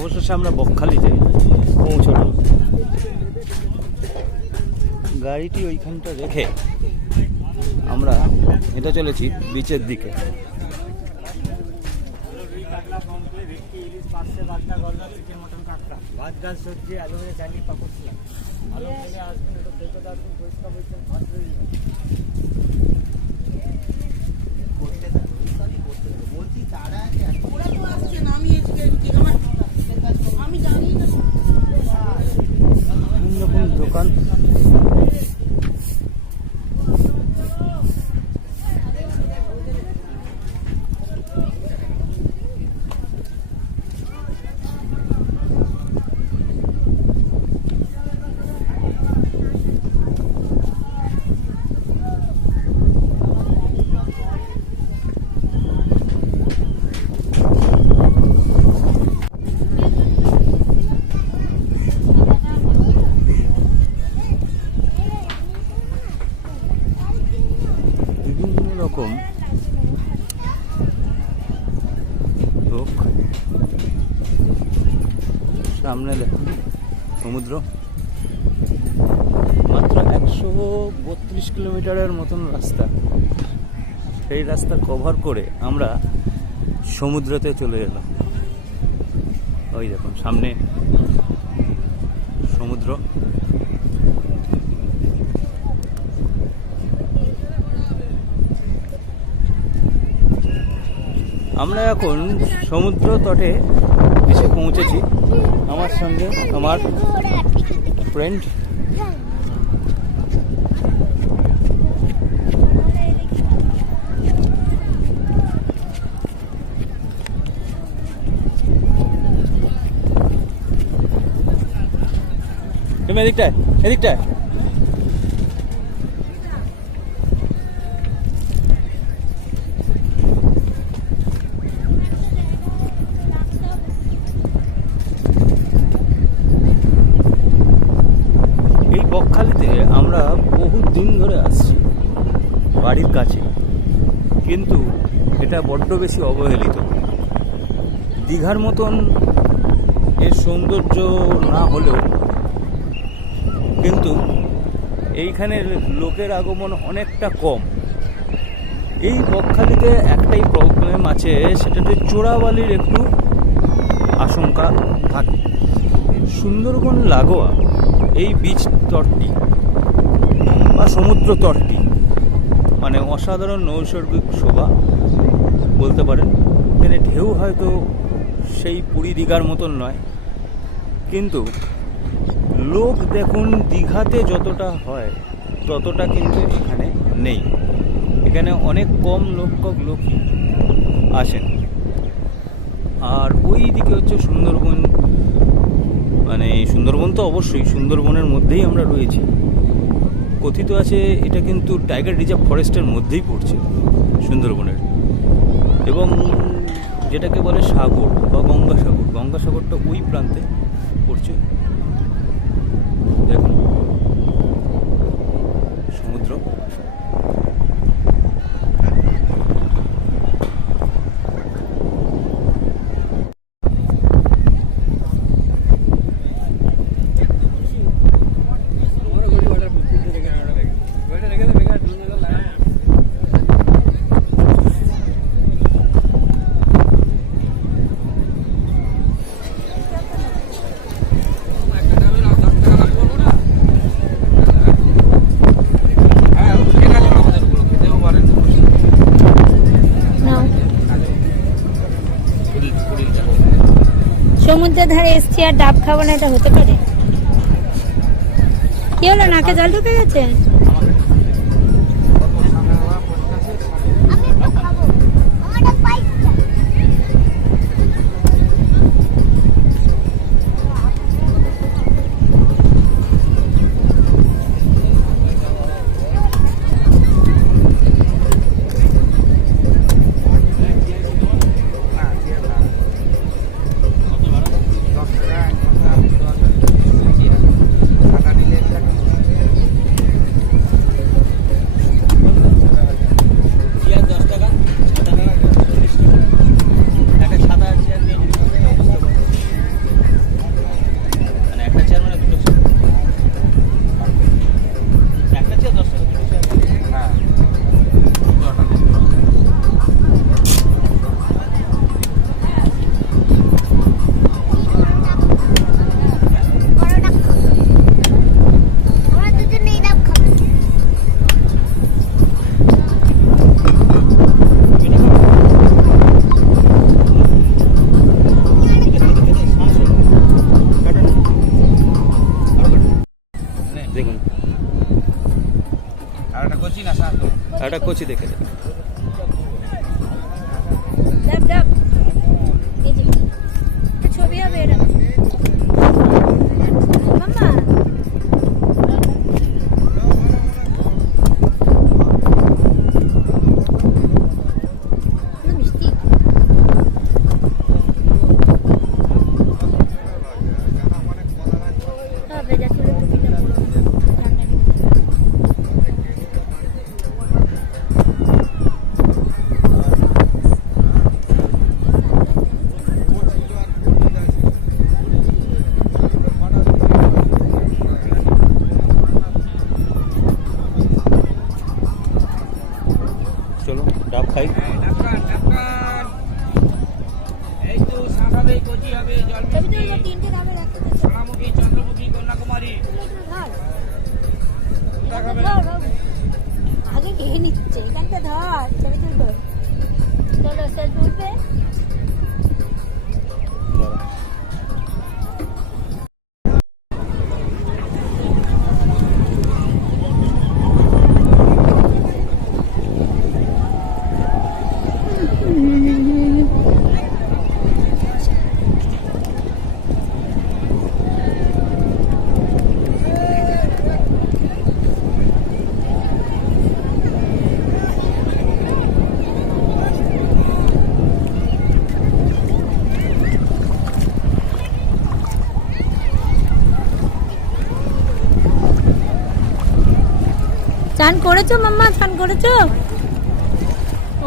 অবশেষে আমরা বকখালিতে পৌঁছলাম। গাড়িটি ওইখানটা রেখে আমরা এটা চলেছি বিচের দিকে। দোকান রকম লোক। সামনে দেখুন সমুদ্র, মাত্র 132 কিলোমিটারের মতন রাস্তা। সেই রাস্তা কভার করে আমরা সমুদ্রতে চলে এলাম। ওই দেখুন সামনে সমুদ্র। আমরা এখন সমুদ্র তটে এসে পৌঁছেছি। আমার সঙ্গে আমার ফ্রেন্ড তুমি এদিকটায় এদিকটায় বকখালিতে আমরা বহু দিন ধরে আসছি বাড়ির কাছে, কিন্তু এটা বড্ড বেশি অবহেলিত। দীঘার মতন এর সৌন্দর্য না হলেও কিন্তু এইখানের লোকের আগমন অনেকটা কম। এই বকখালিতে একটাই প্রবলেম আছে, সেটাতে চোরাবালির একটু আশঙ্কা থাকে। সুন্দরবন লাগোয়া এই বিচ তটটি বা সমুদ্র তটটি মানে অসাধারণ নৈসর্গিক শোভা বলতে পারেন। এখানে ঢেউ হয়তো সেই পুরী দীঘার মতন নয়, কিন্তু লোক দেখুন দীঘাতে যতটা হয় ততটা কিন্তু এখানে নেই। এখানে অনেক কম লোকই আসেন। আর ওই দিকে হচ্ছে সুন্দরবন, মানে সুন্দরবন তো অবশ্যই, সুন্দরবনের মধ্যেই আমরা রয়েছি। কথিত আছে এটা কিন্তু টাইগার রিজার্ভ ফরেস্টের মধ্যেই পড়ছে সুন্দরবনের, এবং যেটাকে বলে সাগর বা গঙ্গাসাগর, গঙ্গাসাগরটা ওই প্রান্তে পড়ছে। দেখুন সমুদ্র। সমুদ্রের ধারে এসছি আর ডাব খাবো না, এটা হতে পারে? কি হলো, নাকে জল ঢুকে গেছে? তিনটে নামে রাখতে তো সোনামুখী, চন্দ্রমুখী, কন্যাকুমারী। ধর বাবু আগে খেয়ে নিচ্ছে এখানটা ধর ছবি তুলবো চলো স্যার তুলবে চান করেছো মাম্মা চান করেছো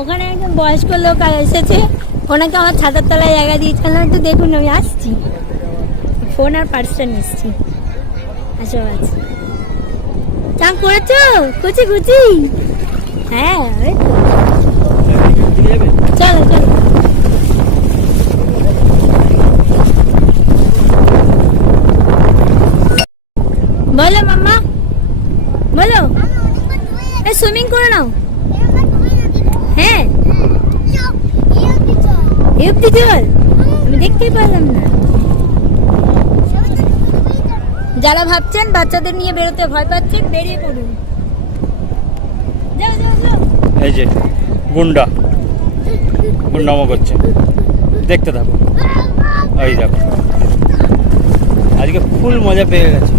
ওখানে একজন বয়স্ক লোক এসেছে ওনাকে আমার ছাতার তলায় জায়গা দিয়েছিলাম একটু দেখুন আমি আসছি ফোন আর পার্সটা নিচ্ছি আসো আচ্ছা চান করেছো কুচি কুচি হ্যাঁ ওই তো। চলো চলো বলো মাম্মা বলো সুইমিং করে নাও হ্যাঁ এফটি জল আমি দেখতেই পারলাম না যারা ভাবছেন বাচ্চাদের নিয়ে বেরোতে ভয় পাচ্ছেন বেরিয়ে পড়ুন যাও যাও যাও এই যে গুন্ডা গুন্ডামো করছে দেখতে থাকো এই দেখো আজকে ফুল মজা পেয়ে গেছে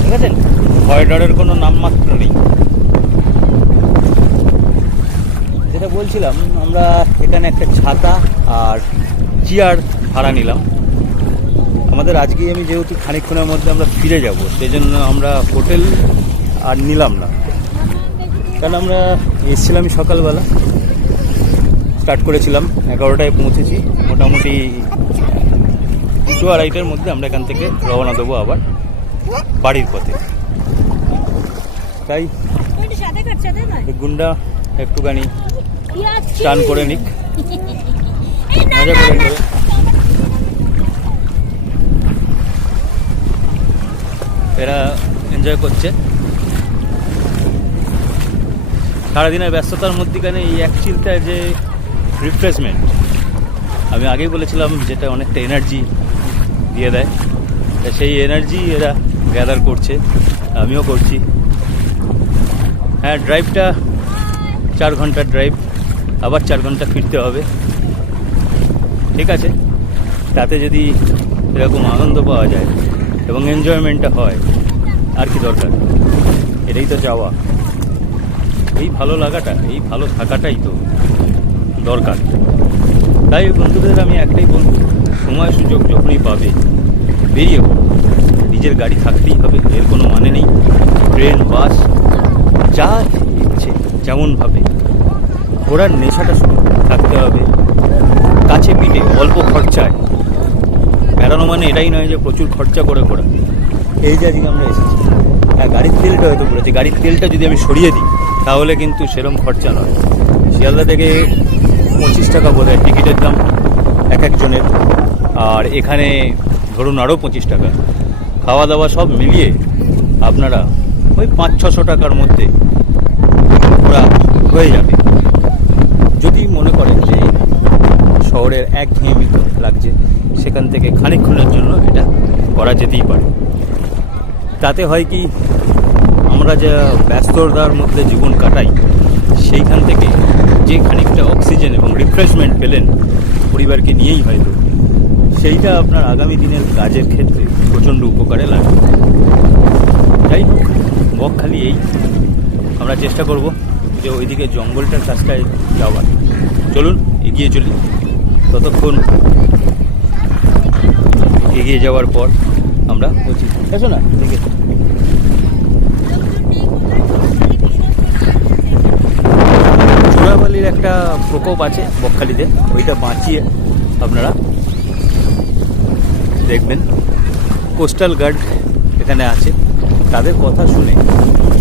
ঠিক আছে ভয় ডরের কোনো নামমাত্র নেই যেটা বলছিলাম আমরা এখানে একটা ছাতা আর চেয়ার ভাড়া নিলাম আমাদের আজকে আমি যেহেতু খানিকক্ষণের মধ্যে আমরা ফিরে যাব সেই জন্য আমরা হোটেল আর নিলাম না কারণ আমরা এসেছিলাম সকালবেলা স্টার্ট করেছিলাম 11টায় পৌঁছেছি মোটামুটি 2-2:30টার মধ্যে আমরা এখান থেকে রওনা দেবো আবার বাড়ির পথে তাই এই গুন্ডা একটুখানি চান করে নিক মজা করে নেবে এরা এনজয় করছে সারাদিনের ব্যস্ততার মধ্যেখানে এই এক চিন্তায় যে রিফ্রেশমেন্ট আমি আগেই বলেছিলাম যেটা অনেকটা এনার্জি দিয়ে দেয় সেই এনার্জি এরা গ্যাদার করছে আমিও করছি হ্যাঁ ড্রাইভটা 4 ঘন্টার ড্রাইভ আবার 4 ঘন্টা ফিরতে হবে ঠিক আছে তাতে যদি এরকম আনন্দ পাওয়া যায় এবং এনজয়মেন্টটা হয় আর কি দরকার এটাই তো চাওয়া এই ভালো লাগাটা এই ভালো থাকাটাই তো দরকার তাই বন্ধুদের আমি একটাই বলবো সময় সুযোগ যখনই পাবে বেরিয়ে পড়ো নিজের গাড়ি থাকতেই হবে এর কোনো মানে নেই ট্রেন বাস যা ইচ্ছে যেমনভাবে ঘোরার নেশাটা থাকতে হবে কাছে পিঠে অল্প খরচায় বেড়ানো মানে এটাই নয় যে প্রচুর খরচা করে ঘোরা এই যে আজকে আমরা এসেছি হ্যাঁ গাড়ির তেলটা হয়তো বলেছি গাড়ির তেলটা যদি আমি সরিয়ে দিই তাহলে কিন্তু সেরকম খরচা নয় শিয়ালদা থেকে 25 টাকা বোধ হয় টিকিটের দাম এক একজনের আর এখানে ধরুন আরও 25 টাকা খাওয়া দাওয়া সব মিলিয়ে আপনারা ওই 500-600 টাকার মধ্যে ঘোরা হয়ে যাবে যদি মনে করেন যে শহরের একঘেয়েমি লাগছে সেখান থেকে খানিকক্ষণের জন্য এটা করা যেতেই পারে তাতে হয় কি আমরা যা ব্যস্ততার মধ্যে জীবন কাটাই সেইখান থেকে যে খানিকটা অক্সিজেন এবং রিফ্রেশমেন্ট পেলেন পরিবারকে নিয়েই হয়তো সেইটা আপনার আগামী দিনের কাজের ক্ষেত্রে প্রচণ্ড উপকারে লাগবে যাই হোক বকখালি এই আমরা চেষ্টা করব যে ওইদিকে জঙ্গলটার কাছটায় যাওয়ার চলুন এগিয়ে চলি ততক্ষণ এগিয়ে যাওয়ার পর আমরা বলছি এসো না দেখে চোরাবালির একটা প্রকোপ আছে বকখালিতে ওইটা বাঁচিয়ে আপনারা দেখবেন কোস্টাল গার্ড এখানে আছে তাদের কথা শুনে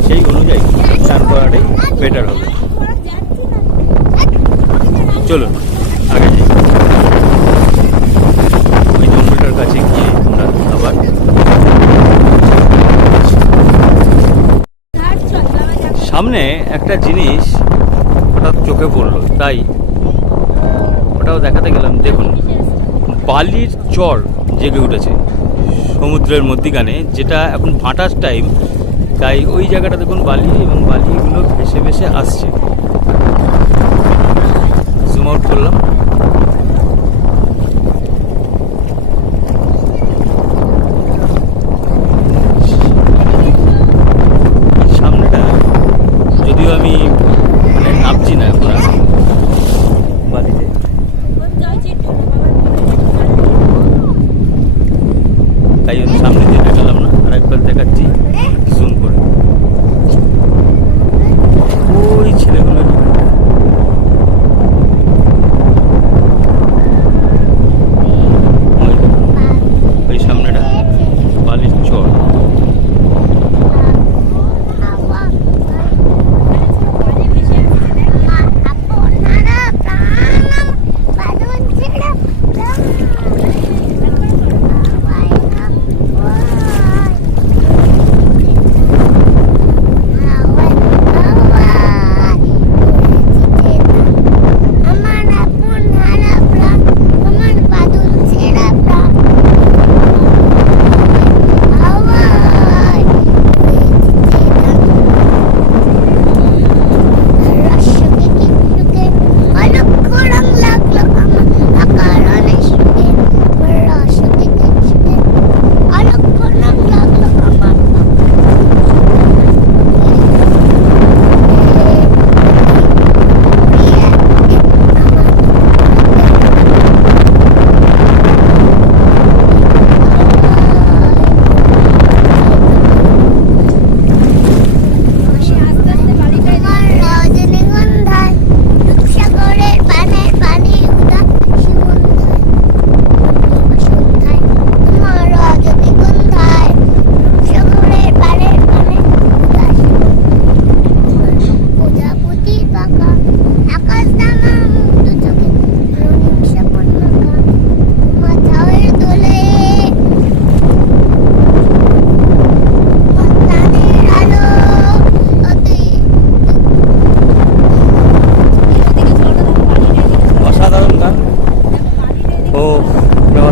সেই অনুযায়ী স্নান করাটাই বেটার হবে চলুন আগে যাই সামনে একটা জিনিস হঠাৎ চোখে পড়লো, তাই ওটাও দেখাতে গেলাম। দেখুন, বালির চর জেগে উঠেছে সমুদ্রের মধ্যিখানে, যেটা এখন ভাটার টাইম, তাই ওই জায়গাটা দেখুন বালি, এবং বালিগুলো ভেসে ভেসে আসছে। জুম আউট করলাম। সামনেটা যদিও আমি মানে নামছি না এখন আর বালিতে, তাই জন্য সামনে দিয়ে দেখালাম না, আর একবার দেখাচ্ছি জুম করে। ওই ছেলেগুলো ওই সামনেটা বালির চর।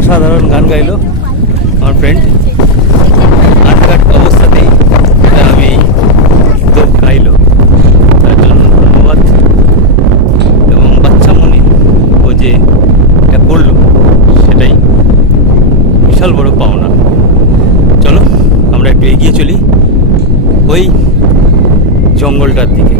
অসাধারণ গান গাইলো আমার ফ্রেন্ড, আনকাট অবস্থাতেই এটা আমি তো গাইলো, তার জন্য ধন্যবাদ। এবং বাচ্চা মনে ও যে এটা করলো সেটাই বিশাল বড় পাওনা। চলো আমরা একটু এগিয়ে চলি ওই জঙ্গলটার দিকে।